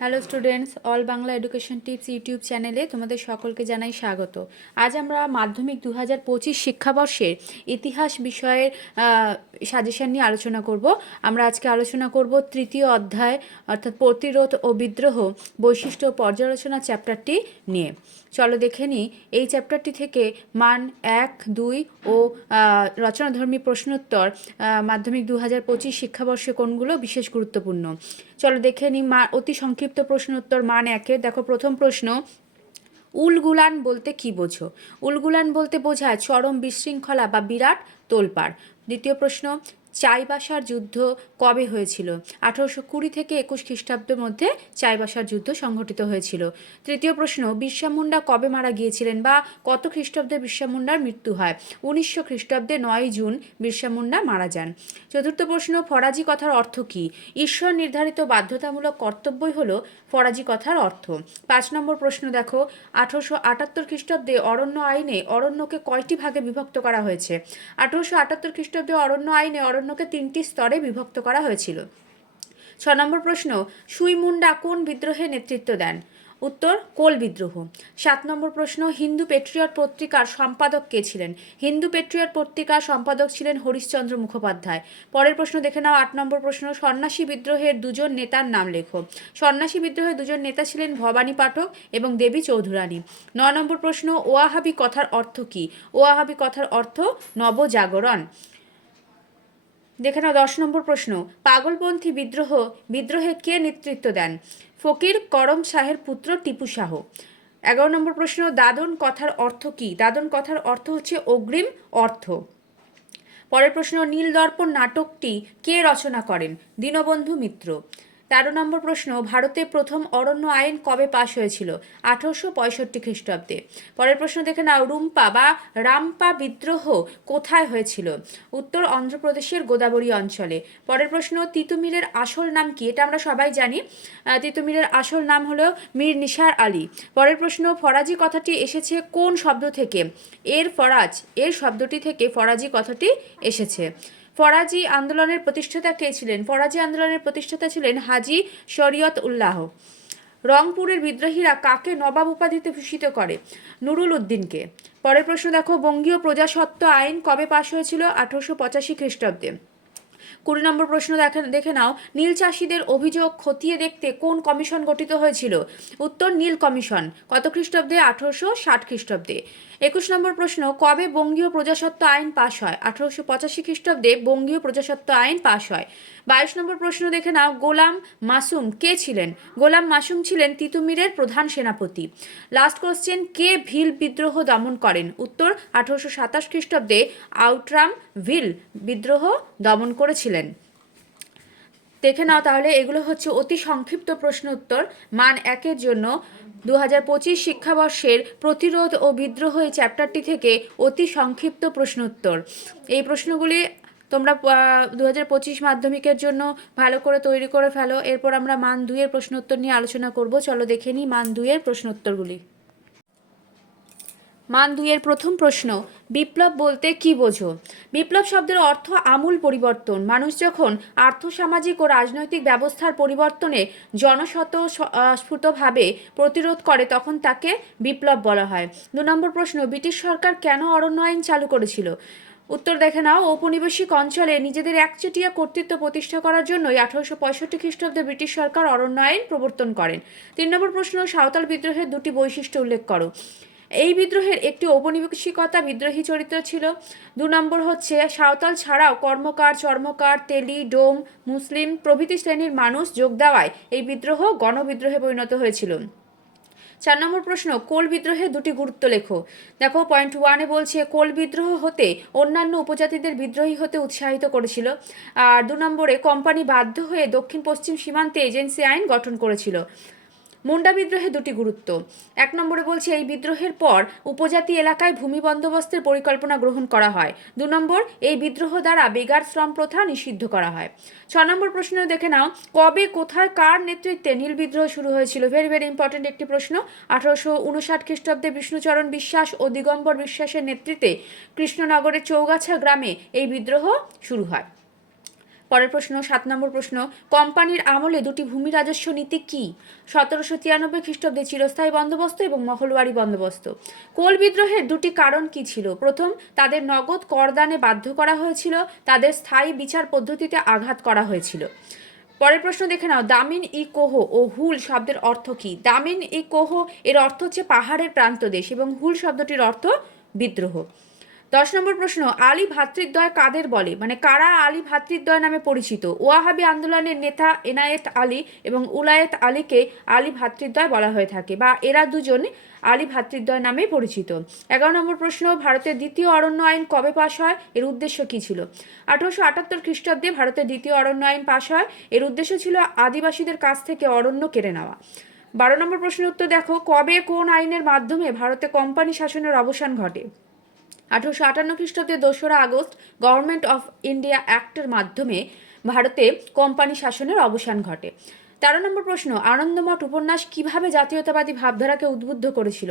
Hello students all Bangla education tips YouTube চ্যানেলে তোমাদের সকলকে জানাই স্বাগত। আজ আমরা মাধ্যমিক দু হাজার পঁচিশ শিক্ষাবর্ষের ইতিহাস বিষয়ের সাজেশন নিয়ে আলোচনা করব। আমরা আজকে আলোচনা করব তৃতীয় অধ্যায়, অর্থাৎ প্রতিরোধ ও বিদ্রোহ বৈশিষ্ট্য পর্যালোচনা চ্যাপ্টারটি নিয়ে। চলো দেখে নিই এই চ্যাপ্টারটি থেকে মান এক, দুই ও রচনাধর্মী প্রশ্নোত্তর মাধ্যমিক দু হাজার পঁচিশ শিক্ষাবর্ষে কোনগুলো বিশেষ গুরুত্বপূর্ণ? চলো দেখে নিই মা, অতি সংক্ষিপ্ত প্রশ্ন উত্তর মান একের দেখো, প্রথম প্রশ্ন, উলগুলান বলতে কি বোঝো? উলগুলান বলতে বোঝায় চরম বিশৃঙ্খলা বা বিরাট তোলপাড়। দ্বিতীয় প্রশ্ন চাইবাসার যুদ্ধ কবে হয়েছিল? আঠারোশো কুড়ি থেকে একুশ খ্রিস্টাব্দের মধ্যে চাইবাসার যুদ্ধ সংঘটিত হয়েছিল। তৃতীয় প্রশ্ন বিরসা মুন্ডা কবে মারা গিয়েছিলেন বা কত খ্রিস্টাব্দে বিরসা মুন্ডার মৃত্যু হয়? উনিশশো খ্রিস্টাব্দে নয় জুন বিরসা মুন্ডা মারা যান। চতুর্থ প্রশ্ন, ফরাজি কথার অর্থ কী? ঈশ্বর নির্ধারিত বাধ্যতামূলক কর্তব্যই হল ফরাজি কথার অর্থ। পাঁচ নম্বর প্রশ্ন দেখো, আঠারোশো আটাত্তর খ্রিস্টাব্দে অরণ্য আইনে অরণ্যকে কয়টি ভাগে বিভক্ত করা হয়েছে? আঠারোশো আটাত্তর খ্রিস্টাব্দে অরণ্য আইনে অরণ্যকে তিনটি স্তরে বিভক্ত করা হয়েছিল। ছ নম্বর প্রশ্ন সুইমুন্ডা কোন বিদ্রোহে নেতৃত্ব দেন? উত্তর, কোল বিদ্রোহ। সাত নম্বর প্রশ্ন, হিন্দু পেট্রিয়ট পত্রিকার সম্পাদক কে ছিলেন? হিন্দু পেট্রিয়ট পত্রিকার সম্পাদক ছিলেন হরিশ্চন্দ্র মুখোপাধ্যায়। পরের প্রশ্ন দেখে নাও, আট নম্বর প্রশ্ন, সন্ন্যাসী বিদ্রোহের দুজন নেতার নাম লেখো। সন্ন্যাসী বিদ্রোহের দুজন নেতা ছিলেন ভবানী পাঠক এবং দেবী চৌধুরানী। ন নম্বর প্রশ্ন, ওয়াহাবি কথার অর্থ কী? ওয়াহাবি কথার অর্থ নবজাগরণ। দেখে নাও, দশ নম্বর প্রশ্ন। পাগলপন্থী বিদ্রোহ, বিদ্রোহে কে নেতৃত্ব দেন? ফকির করম শাহের পুত্র টিপু শাহ। এগারো নম্বর প্রশ্ন, দাদন কথার অর্থ কী? দাদন কথার অর্থ হচ্ছে অগ্রিম অর্থ। পরের প্রশ্ন, নীলদর্পণ নাটকটি কে রচনা করেন? দীনবন্ধু মিত্র। তেরো নম্বর প্রশ্ন, ভারতে প্রথম অরণ্য আইন কবে পাশ হয়েছিল? আঠারোশো পঁয়ষট্টি খ্রিস্টাব্দে। পরের প্রশ্ন দেখে নাও, রুম্পা বা রামপা বিদ্রোহ কোথায় হয়েছিল? উত্তর, অন্ধ্রপ্রদেশের গোদাবরী অঞ্চলে। পরের প্রশ্ন, তিতুমিরের আসল নাম কি? এটা আমরা সবাই জানি। তিতুমিরের আসল নাম হলো মীর নিসার আলী। পরের প্রশ্ন, ফরাজি কথাটি এসেছে কোন শব্দ থেকে? এর ফরাজ, এর শব্দটি থেকে ফরাজি কথাটি এসেছে। ফরাজি আন্দোলনের প্রতিষ্ঠাতা কে ছিলেন? ফরাজি আন্দোলনের প্রতিষ্ঠাতা ছিলেন হাজি শরিয়ত উল্লাহ রংপুরের বিদ্রোহীরা কাকে নবাব উপাধিতে ভূষিত করে? নুরুল উদ্দিনকে। পরের প্রশ্ন দেখো, বঙ্গীয় প্রজাসত্ব আইন কবে পাশ হয়েছিল? আঠারোশো পঁচাশি খ্রিস্টাব্দে। কুড়ি নম্বর প্রশ্ন দেখে দেখে নাও, নীল চাষিদের অভিযোগ খতিয়ে দেখতে কোন কমিশন গঠিত হয়েছিল? উত্তর, নীল কমিশন, কত খ্রিস্টাব্দে? আঠারোশো ষাট খ্রিস্টাব্দে। একুশ নম্বর প্রশ্ন, কবে বঙ্গীয় প্রজাসত্ব আইন পাশ হয়? আঠারোশো পঁচাশি খ্রিস্টাব্দে বঙ্গীয় প্রজাসত্ব আইন পাশ হয়। বাইশ নম্বর প্রশ্ন দেখে নাও, গোলাম মাসুম কে ছিলেন? গোলাম মাসুম ছিলেন তিতুমিরের প্রধান সেনাপতি। লাস্ট কোশ্চেন, কে ভিল বিদ্রোহ দমন করেন? উত্তর, আঠারোশো সাতাশ খ্রিস্টাব্দে আউটরাম ভিল বিদ্রোহ দমন করেছিলেন। দেখে নাও তাহলে, এগুলো হচ্ছে অতি সংক্ষিপ্ত প্রশ্ন উত্তর। মান একের জন্য দু হাজার পঁচিশ শিক্ষাবর্ষের প্রতিরোধ ও বিদ্রোহ এই চ্যাপ্টারটি থেকে অতি সংক্ষিপ্ত প্রশ্ন উত্তর। এই প্রশ্নগুলি তোমরা দু হাজার পঁচিশ মাধ্যমিকের জন্য ভালো করে তৈরি করে ফেলো। এরপর আমরা মান দুইয়ের প্রশ্ন উত্তর নিয়ে আলোচনা করব। চলো দেখে নিই মান দুইয়ের প্রশ্ন উত্তরগুলি। মান দুইয়ের প্রথম প্রশ্ন, বিপ্লব বলতে কি বোঝো? বিপ্লব শব্দের অর্থ আমূল পরিবর্তন। মানুষ যখন আর্থসামাজিক ও রাজনৈতিক ব্যবস্থার পরিবর্তনে জনশত স্ফুটভাবে প্রতিরোধ করে, তখন তাকে বিপ্লব বলা হয়। দু নম্বর প্রশ্ন, ব্রিটিশ সরকার কেন অরণ্য আইন চালু করেছিল? উত্তর দেখে নাও, ঔপনিবেশিক অঞ্চলে নিজেদের একচেটিয়া কর্তৃত্ব প্রতিষ্ঠা করার জন্যই আঠারোশো পঁয়ষট্টি খ্রিস্টাব্দে ব্রিটিশ সরকার অরণ্য আইন প্রবর্তন করেন। তিন নম্বর প্রশ্ন, সাঁওতাল বিদ্রোহের দুটি বৈশিষ্ট্য উল্লেখ করো। এই বিদ্রোহের একটি ঔপনিবেশিকতা বিদ্রোহী চরিত্র ছিল। দু নম্বর হচ্ছে, সাঁওতাল ছাড়াও কর্মকার, চর্মকার, তেলি, ডোম, মুসলিম প্রভৃতি শ্রেণির মানুষ যোগ দেওয়ায় এই বিদ্রোহ গণবিদ্রোহে পরিণত হয়েছিল। চার নম্বর প্রশ্ন, কোল বিদ্রোহের দুটি গুরুত্ব লেখো। দেখো পয়েন্ট ওয়ানে বলছে, কোল বিদ্রোহ হতে অন্যান্য উপজাতিদের বিদ্রোহী হতে উৎসাহিত করেছিল। আর দু নম্বরে, কোম্পানি বাধ্য হয়ে দক্ষিণ পশ্চিম সীমান্তে এজেন্সি আইন গঠন করেছিল। মুন্ডা বিদ্রোহে দুটি গুরুত্ব। এক নম্বরে বলছে, এই বিদ্রোহের পর উপজাতি এলাকায় ভূমি বন্দোবস্তের পরিকল্পনা গ্রহণ করা হয়। দু নম্বর, এই বিদ্রোহ দ্বারা বেগার শ্রম প্রথা নিষিদ্ধ করা হয়। ছ নম্বর প্রশ্ন দেখে নাও, কবে, কোথায়, কার নেতৃত্বে নীল বিদ্রোহ শুরু হয়েছিল? ভেরি ভেরি ইম্পর্টেন্ট একটি প্রশ্ন। আঠারোশো উনষাট খ্রিস্টাব্দে বিষ্ণুচরণ বিশ্বাস ও দিগম্বর বিশ্বাসের নেতৃত্বে কৃষ্ণনগরের চৌগাছা গ্রামে এই বিদ্রোহ শুরু হয়। পরের প্রশ্ন, সাত নম্বর প্রশ্ন, কোম্পানির আমলে দুটি ভূমি রাজস্ব নীতি কি? সতেরোশো তিরানব্বই খ্রিস্টাব্দে চিরস্থায়ী বন্দোবস্ত এবং মহলবাড়ি বন্দোবস্ত। কোল বিদ্রোহের দুটি কারণ কি ছিল? প্রথম, তাদের নগদ করদানে বাধ্য করা হয়েছিল, তাদের স্থায়ী বিচার পদ্ধতিতে আঘাত করা হয়েছিল। পরের প্রশ্ন দেখে নাও, দামিন ই কোহ ও হুল শব্দের অর্থ কি? দামিন ই কোহ এর অর্থ হচ্ছে পাহাড়ের প্রান্তদেশ এবং হুল শব্দটির অর্থ বিদ্রোহ। দশ নম্বর প্রশ্ন, আলী ভ্রাতৃদ্বয় কাদের বলে? মানে কারা আলী ভ্রাতৃদ্বয় নামে পরিচিত? ওয়াহাবি আন্দোলনের নেতা এনায়েত আলী এবং উলায়েত আলীকে আলী ভ্রাতৃদ্বয় বলা হয়ে থাকে বা এরা দুজন আলী ভ্রাতৃদ্বয় নামে পরিচিত। এগারো নম্বর প্রশ্ন, ভারতের দ্বিতীয় অরণ্য আইন কবে পাশ হয়? এর উদ্দেশ্য কী ছিল? আঠারোশো আটাত্তর খ্রিস্টাব্দে ভারতের দ্বিতীয় অরণ্য আইন পাশ হয়। এর উদ্দেশ্য ছিল আদিবাসীদের কাছ থেকে অরণ্য কেড়ে নেওয়া। বারো নম্বর প্রশ্নের উত্তর দেখো, কবে কোন আইনের মাধ্যমে ভারতে কোম্পানি শাসনের অবসান ঘটে? আঠারোশো আটান্ন খ্রিস্টাব্দে দোসরা আগস্ট গভর্নমেন্ট অফ ইন্ডিয়া অ্যাক্টের মাধ্যমে ভারতে কোম্পানি শাসনের অবসান ঘটে। তেরো নম্বর প্রশ্ন, আনন্দমঠ উপন্যাস কীভাবে জাতীয়তাবাদী ভাবধারাকে উদ্বুদ্ধ করেছিল?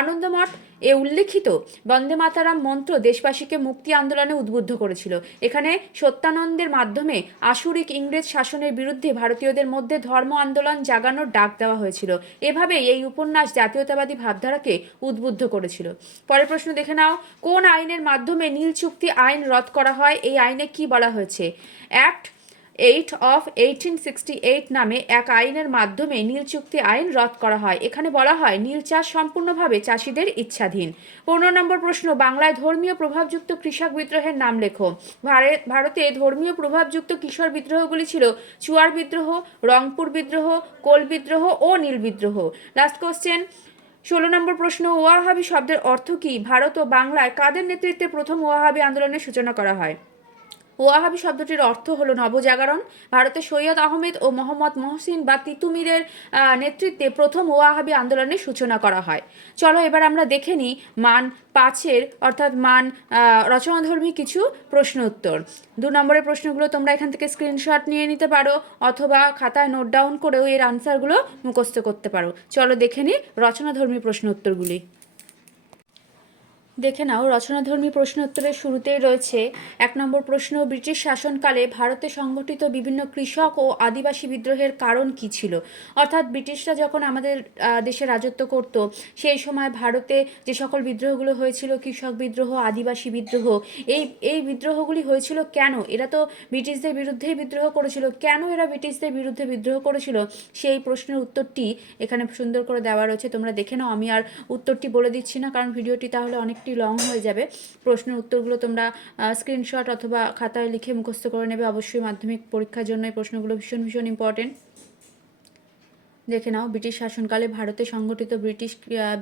আনন্দমঠ এ উল্লেখিত বন্দে মাতারাম মন্ত্র দেশবাসীকে মুক্তি আন্দোলনে উদ্বুদ্ধ করেছিল। এখানে সত্যানন্দের মাধ্যমে আসুরিক ইংরেজ শাসনের বিরুদ্ধে ভারতীয়দের মধ্যে ধর্ম আন্দোলন জাগানোর ডাক দেওয়া হয়েছিল। এভাবে এই উপন্যাস জাতীয়তাবাদী ভাবধারাকে উদ্বুদ্ধ করেছিল। পরের প্রশ্ন দেখে নাও, কোন আইনের মাধ্যমে নীল চুক্তি আইন রদ করা হয়? এই আইনে কি বলা হয়েছে? Act eight of eighteen sixty eight নামে এক আইনের মাধ্যমে নীল চুক্তি আইন রদ করা হয়। এখানে বলা হয়, নীল চাষ সম্পূর্ণভাবে চাষিদের ইচ্ছাধীন। পনেরো নম্বর প্রশ্ন, বাংলায় ধর্মীয় প্রভাবযুক্ত কৃষক বিদ্রোহের নাম লেখো। ভারতে ধর্মীয় প্রভাবযুক্ত কিশোর বিদ্রোহগুলি ছিল চুয়ার বিদ্রোহ, রংপুর বিদ্রোহ, কোল বিদ্রোহ ও নীল বিদ্রোহ। লাস্ট কোশ্চেন ষোলো নম্বর প্রশ্ন, ওয়াহাবি শব্দের অর্থ কী? ভারত ও বাংলায় কাদের নেতৃত্বে প্রথম ওয়াহাবি আন্দোলনের সূচনা করা হয়? ওয়াহাবি শব্দটির অর্থ হলো নবজাগরণ। ভারতের সৈয়দ আহমেদ ও মোহাম্মদ মহসিন বা তিতুমিরের নেতৃত্বে প্রথম ওয়াহাবি আন্দোলনের সূচনা করা হয়। চলো এবার আমরা দেখে নিই মান পাঁচের, অর্থাৎ মান রচনাধর্মী কিছু প্রশ্ন উত্তর। দু নম্বরের প্রশ্নগুলো তোমরা এখান থেকে স্ক্রিনশট নিয়ে নিতে পারো, অথবা খাতায় নোট ডাউন করেও এর আনসারগুলো মুখস্থ করতে পারো। চলো দেখে নিই রচনাধর্মী প্রশ্ন উত্তরগুলি। দেখে নাও, রচনাধর্মী প্রশ্ন উত্তরের শুরুতেই রয়েছে এক নম্বর প্রশ্ন, ব্রিটিশ শাসনকালে ভারতে সংগঠিত বিভিন্ন কৃষক ও আদিবাসী বিদ্রোহের কারণ কি ছিল? অর্থাৎ ব্রিটিশরা যখন আমাদের দেশে রাজত্ব করত, সেই সময় ভারতে যে সকল বিদ্রোহগুলো হয়েছিল, কৃষক বিদ্রোহ, আদিবাসী বিদ্রোহ, এই এই বিদ্রোহগুলি হয়েছিল কেন? এরা তো ব্রিটিশদের বিরুদ্ধেই বিদ্রোহ করেছিল। কেন এরা ব্রিটিশদের বিরুদ্ধে বিদ্রোহ করেছিল? সেই প্রশ্নের উত্তরটি এখানে সুন্দর করে দেওয়া রয়েছে। তোমরা দেখে নাও, আমি আর উত্তরটি বলে দিচ্ছি না, কারণ ভিডিওটি তাহলে অনেকটি লং হয়ে যাবে। প্রশ্নের উত্তরগুলো তোমরা স্ক্রিনশট অথবা খাতায় লিখে মুখস্থ করে নেবে। অবশ্যই মাধ্যমিক পরীক্ষার জন্য এই প্রশ্নগুলো ভীষণ ভীষণ ইম্পর্টেন্ট দেখে নাও, ব্রিটিশ শাসনকালে ভারতে সংগঠিত ব্রিটিশ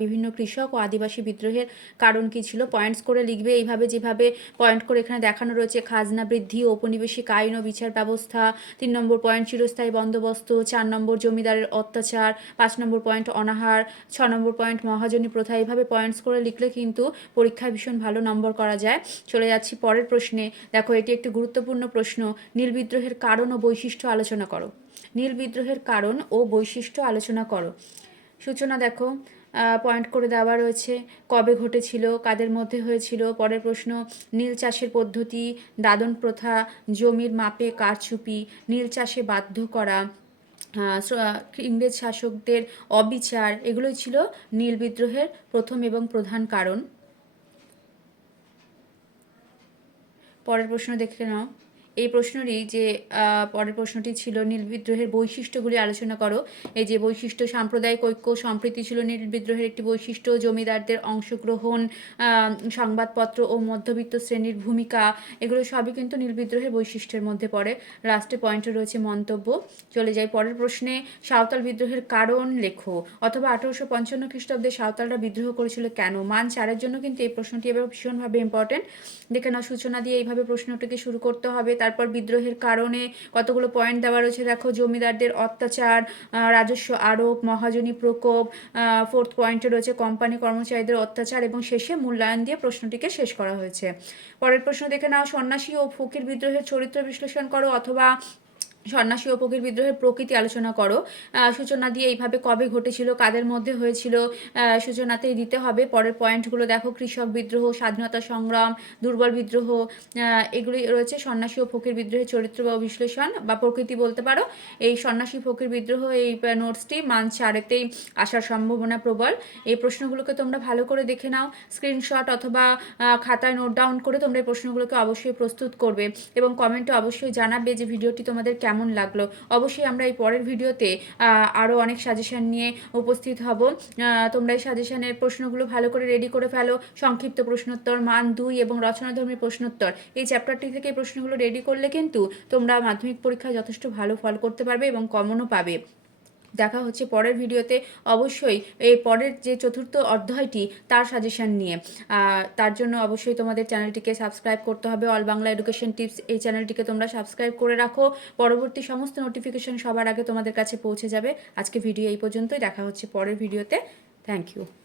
বিভিন্ন কৃষক ও আদিবাসী বিদ্রোহের কারণ কি ছিল? পয়েন্টস করে লিখবে, এইভাবে যেভাবে পয়েন্ট করে এখানে দেখানো রয়েছে, খাজনা বৃদ্ধি, ঔপনিবেশিক আইন ও বিচার ব্যবস্থা, তিন নম্বর পয়েন্ট চিরস্থায়ী বন্দোবস্ত, চার নম্বর জমিদারের অত্যাচার, পাঁচ নম্বর পয়েন্ট অনাহার, ছ নম্বর পয়েন্ট মহাজনী প্রথা, এইভাবে পয়েন্টস করে লিখলে কিন্তু পরীক্ষায় ভীষণ ভালো নম্বর করা যায়। চলে যাচ্ছি পরের প্রশ্নে। দেখো, এটি একটি গুরুত্বপূর্ণ প্রশ্ন। নীল বিদ্রোহের কারণ ও বৈশিষ্ট্য আলোচনা করো। নীল বিদ্রোহের কারণ ও বৈশিষ্ট্য আলোচনা করো। সূচনা দেখো পয়েন্ট করে দেওয়া রয়েছে, কবে ঘটেছিল, কাদের মধ্যে হয়েছিল, পরের প্রশ্ন, নীল চাষের পদ্ধতি, দাদন প্রথা, জমির মাপে কারচুপি, নীল চাষে বাধ্য করা ইংরেজ শাসকদের অবিচার, এগুলোই ছিল নীল বিদ্রোহের প্রথম এবং প্রধান কারণ। পরের প্রশ্ন দেখে নাও। এই প্রশ্নটি যে পরের প্রশ্নটি ছিল, নীল বিদ্রোহের বৈশিষ্ট্যগুলি আলোচনা করো। এই যে, বৈশিষ্ট্য, সাম্প্রদায়িক ঐক্য, সম্প্রীতি ছিল নীল বিদ্রোহের একটি বৈশিষ্ট্য। জমিদারদের অংশগ্রহণ সংবাদপত্র ও মধ্যবিত্ত শ্রেণির ভূমিকা, এগুলো সবই কিন্তু নীল বিদ্রোহের বৈশিষ্ট্যের মধ্যে পড়ে। লাস্টে পয়েন্টে রয়েছে মন্তব্য। চলে যাই পরের প্রশ্নে। সাঁওতাল বিদ্রোহের কারণ লেখো। অথবা আঠারোশো পঞ্চান্ন খ্রিস্টাব্দে সাঁওতালরা বিদ্রোহ করেছিল কেন? মান চারের জন্য কিন্তু এই প্রশ্নটি এবার ভীষণভাবে ইম্পর্টেন্ট দেখে না সূচনা দিয়ে এইভাবে প্রশ্নটিকে শুরু করতে হবে। তারপর বিদ্রোহের কারণে কতগুলো পয়েন্ট দেওয়া রয়েছে? দেখো, জমিদারদের অত্যাচার রাজস্ব আরোপ, মহাজনী প্রকোপ ফোর্থ পয়েন্টে রয়েছে কোম্পানি কর্মচারীদের অত্যাচার এবং শেষে মূল্যায়ন দিয়ে প্রশ্নটিকে শেষ করা হয়েছে। পরের প্রশ্ন দেখে নাও, সন্ন্যাসী ও ফকির বিদ্রোহের চরিত্র বিশ্লেষণ করো অথবা সন্ন্যাসী ও ফকির বিদ্রোহের প্রকৃতি আলোচনা করো। সূচনা দিয়ে এইভাবে কবে ঘটেছিল, কাদের মধ্যে হয়েছিল সূচনাতেই দিতে হবে। পরের পয়েন্টগুলো দেখো, কৃষক বিদ্রোহ, স্বাধীনতা সংগ্রাম, দুর্বল বিদ্রোহ এগুলি রয়েছে। সন্ন্যাসী ও ফকির বিদ্রোহের চরিত্র বা বিশ্লেষণ বা প্রকৃতি বলতে পারো। এই সন্ন্যাসী, ফকির বিদ্রোহ, এই নোটসটি মান চারেতেই আসার সম্ভাবনা প্রবল। এই প্রশ্নগুলোকে তোমরা ভালো করে দেখে নাও স্ক্রিনশট অথবা খাতায় নোট ডাউন করে তোমরা এই প্রশ্নগুলোকে অবশ্যই প্রস্তুত করবে এবং কমেন্টে অবশ্যই জানাবে যে ভিডিওটি তোমাদের কেমন লাগল? অবশ্যই আমরা এই পরের ভিডিওতে আরও অনেক সাজেশান নিয়ে উপস্থিত হব। তোমরা এই সাজেশানের প্রশ্নগুলো ভালো করে রেডি করে ফেলো। সংক্ষিপ্ত প্রশ্নোত্তর, মান দুই এবং রচনাধর্মী প্রশ্নোত্তর। এই চ্যাপ্টারটি থেকে প্রশ্নগুলো রেডি করলে কিন্তু তোমরা মাধ্যমিক পরীক্ষায় যথেষ্ট ভালো ফল করতে পারবে এবং কমনও পাবে। দেখা হচ্ছে পরের ভিডিওতে। অবশ্যই এই পরের যে চতুর্থ অধ্যায়টি, তার সাজেশান নিয়ে। তার জন্য অবশ্যই তোমাদের চ্যানেলটিকে সাবস্ক্রাইব করতে হবে। অল বাংলা এডুকেশন টিপস এই চ্যানেলটিকে তোমরা সাবস্ক্রাইব করে রাখো। পরবর্তী সমস্ত নোটিফিকেশন সবার আগে তোমাদের কাছে পৌঁছে যাবে। আজকে ভিডিও এই পর্যন্তই। দেখা হচ্ছে পরের ভিডিওতে। Thank you